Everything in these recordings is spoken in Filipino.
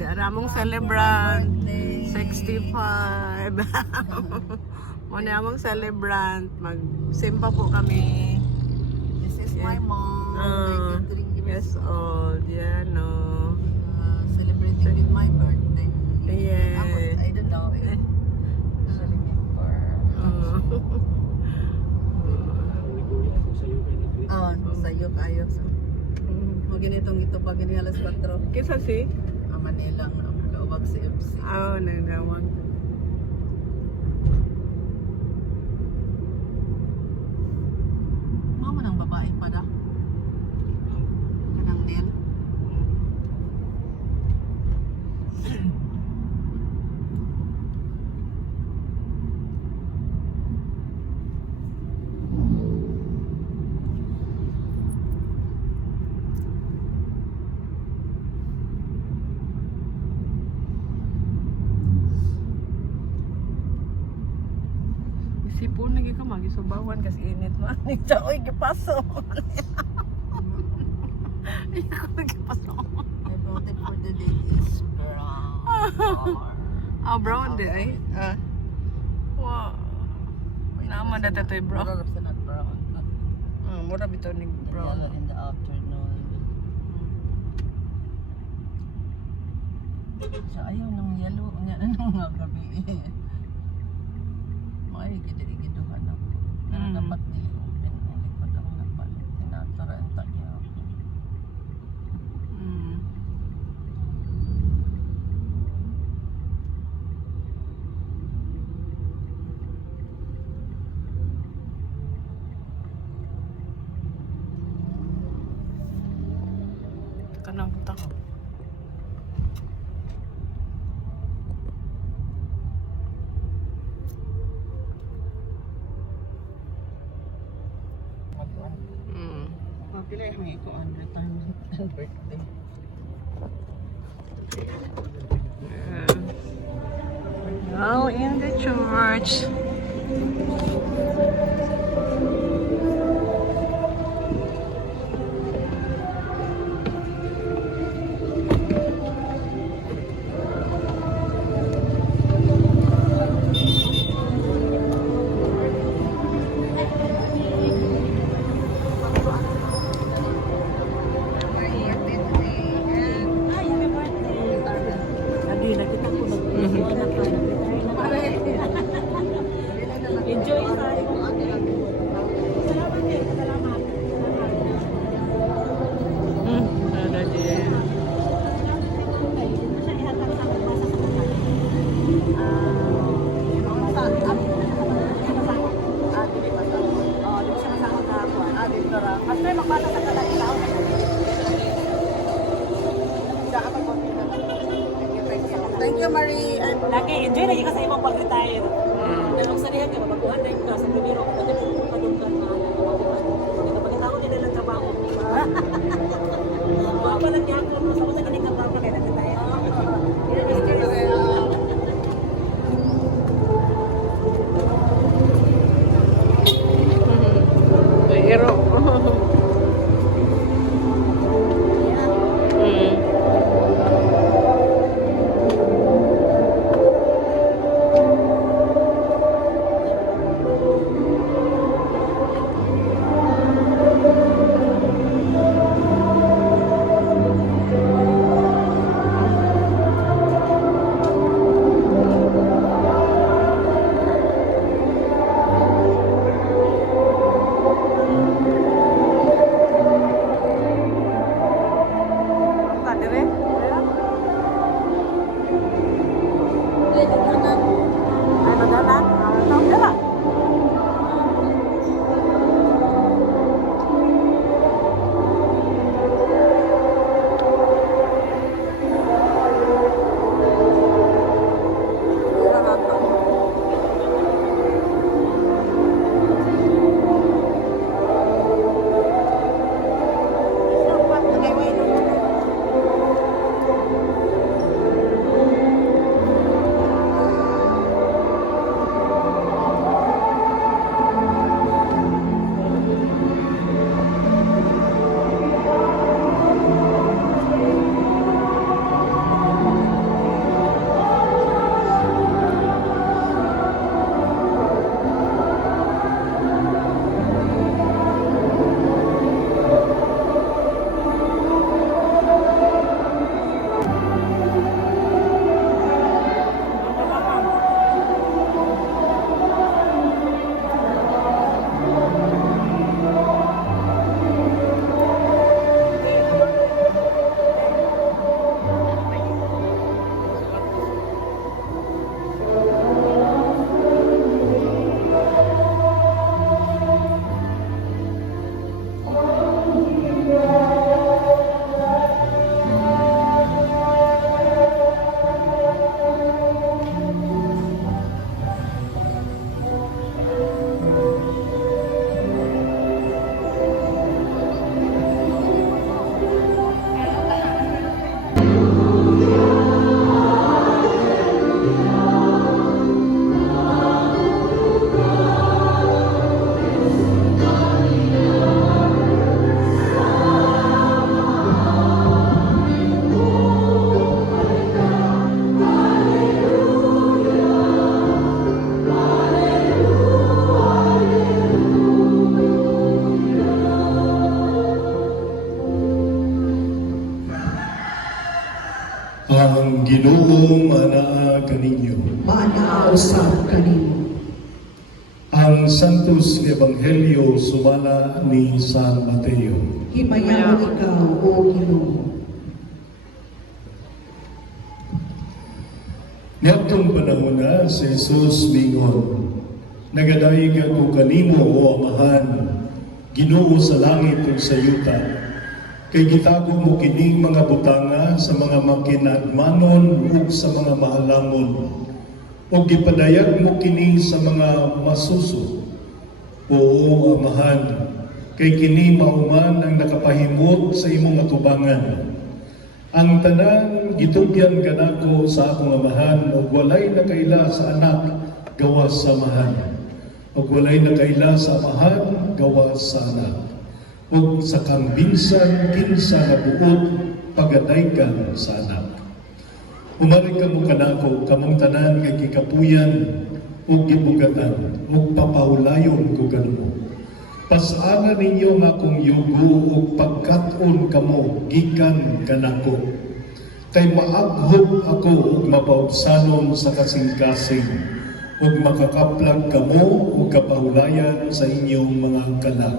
Ramong celebrant. 65. Muna among celebrant. Magsimpa po kami. This is my mom. 83 years old. Yan, no. Celebrating with my birthday. Yeah. I don't know. Celebrate for... Sayo kayo. Huwag ganitong ito pag gini alas 4. Kisa si? Manila ang kaubag sa FC. Nagawag. Mama ng babae pa da. Kanang Nel. Sipon lagi ka magisubawan kasi init man. Nita oy gipasok. Ikaw nagipasok. My voted for the day is brown. Brown di ay. Wow. Naman dito toy bro. Mura sa not brown. Mura bitaw ni brown. Yellow in the afternoon. So ayaw ng yellow. Nga na nung gabi. Ay, gidi-giduhan ako. Pero dapat ni-open ulit pa daw napalit. Tinataranta niya ako. Kanang punta ko. Mapila yung iko on retirement and birthday. Now in the church. Enjoy tayo. Thank you, Marie. Lagi, enjoy lagi ka sa imong pag-retire. Dalawang sarihan ka, mapagkuhan na ka. Sa primero, kung pwede mo padunggan na pagkatao nila ng trabaho. Mga palang niya ako, sa mga galing ka trabaho kaya nagtitaya. Ero. Ang Ginoo manaa kaninyo. Maanao sa kanino. Ang Santos Ebanghelyo sumala ni San Mateo. Himayaw ikaw, O Ginoo. Niadtong panahon na si Jesus mingon, nagadaig ako kanimo o Amahan, Ginoo sa langit ug sa yuta, kay gitago mo kining mga butanga sa mga makinagmanon ug sa mga mahalamon, ug gipadayag mo kini sa mga masuso. Oo, Amahan, kay kini mauman ang nakapahimot sa imong atubangan. Ang tanan gitugyan kanako sa akong Amahan, ug walay nakaila sa anak gawas sa Amahan, ug walay nakaila sa Amahan gawas sa anak, ug sa kang binsan kinsa nga buot pagadaykan sa anak. Umalik ka mo kanako kamong tanan nga gikapuyan ug gibugatan ug papahulayon ko kanimo. Pasana ninyo nga akong yugo ug pagkat-on kamo gikan kanako. Kay maaghod ako ug mapaubsanon sa kasing-kasing ug makakaplag kamo ug kapahulayan sa inyong mga kanak.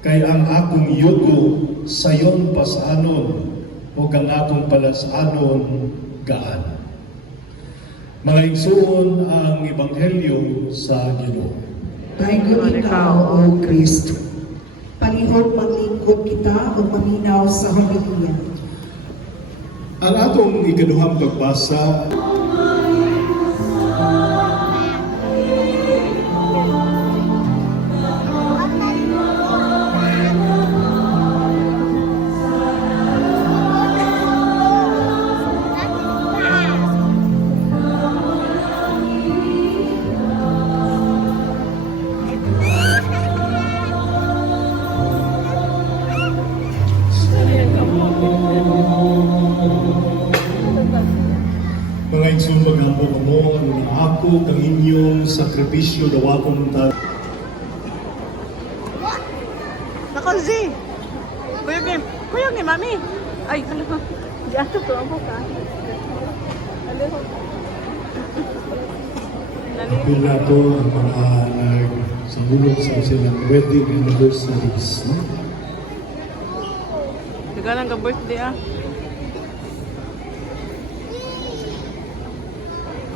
Kay ang akong yugo sayon pasanon ug ang akong palasanon gaan. Mga igsoon ang Ebanghelyo sa Ginoo. Dayon ikaw, O Kristo. Palihog maglingkod kita o paminaw sa homilya. Ang atong ikaduhang pagbasa mga igsoon maghambog mo ang ako kang inyong sakripisyo daw akong Nako, Z! Kuya Bim! Kuya ni Mami! Ay, ano ba? Di ato to, ang buka. Ano ba? apil na to ang mga nagsahulog sa silang wedding anniversaries. No? Nagalang ka birthday ah.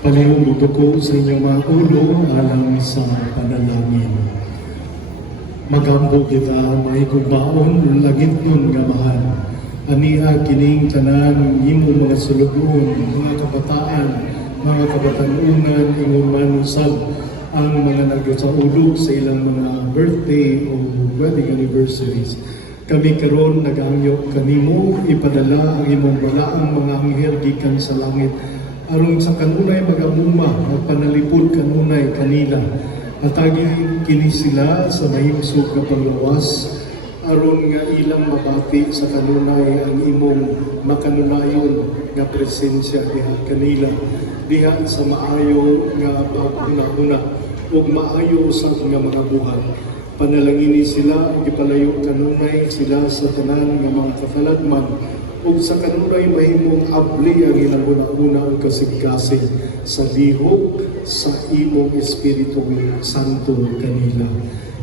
Palihog ko sa inyong mga ulo alang sa panalangin. Maghambog kita mahigugmaon langit nun nga mahal. Aniha kining tanan imo mga sulugon, mga kabataan, mga kabatanunan, ingon manusal ang mga nagsaulog sa ilang mga birthday o wedding anniversaries. Kami karon nagahangyo kanimo ipadala ang imong balaang mga anghel gikan sa langit aron sa kanunay magamuma magpanalipod kanunay kanila atagi kini sila sa mahimsog nga panglawas aron nga ilang mabati sa kanunay ang imong makanunayon nga presensya diha kanila diha sa maayo nga paguna-una ug maayo sa nga mga buhat. Panalangini sila, gipalayo kanunay sila sa tanan nga mga katalagman ug sa kanunay mahimong abli ang ilang una-una ang kasigkasig sa lihok sa imong Espiritu Santo kanila.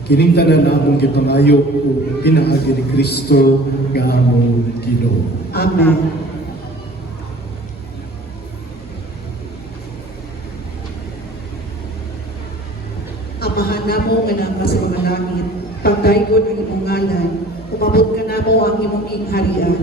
Kining tanan namong gipangayo ug pinaagi ni Kristo nga among Ginoo. Amen. Amahan namo nga nasa mga langit, pagdayon ang imong ngalan, umabot ka namo ang imong ingharian,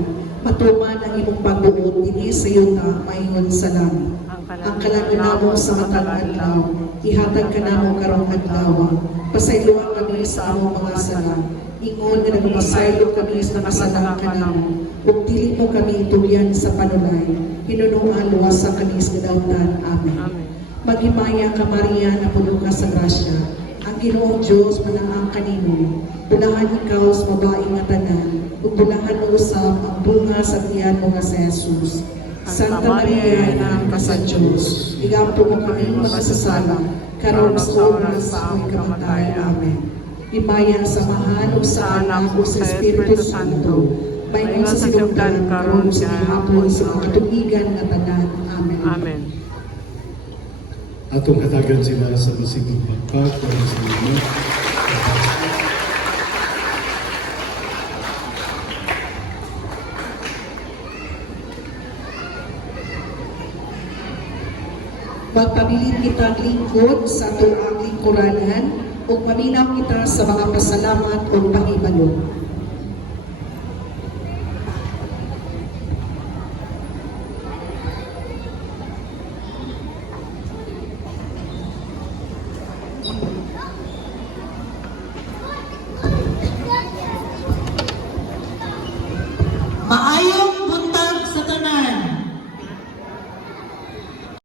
matuman ang imong pagbuot dinhi sa yuta maingon sa langit. Ang kalangan namo sa matag adlaw, ihatag ka namo karong adlaw. Pasayloan kami sa among mga sala. Ingon nga nagpasaylo kami sa kasalang ka namo. Ug dili mo kami itulyan sa panulay. Hinunuan luwas sa kanis kadautan. Amen. Maghimaya ka Maria na puno ka sa grasya. Ang Ginoong Diyos manaang kanimo. Bulahan ikaw sa babae nga tanan. Ug bulahan mo usab ang bunga sa tiyan mo nga si Jesus. Santa Maria, Ina ka sa Diyos, igampo mo kami magsasala, karon sa oras sa aming kamatayan. Amen. Himaya sa mahal o sa anak o sa Espiritu Santo, Mayon sa sinugdan, karon sa hapon sa mga katuigan nga tanan. Amen. Amen. Atong hatagan sila sa masigong pagpag para sa inyo. Magpabilin kita lingkod sa tuang lingkuranan ug maminaw kita sa mga pasalamat ug pahibalo.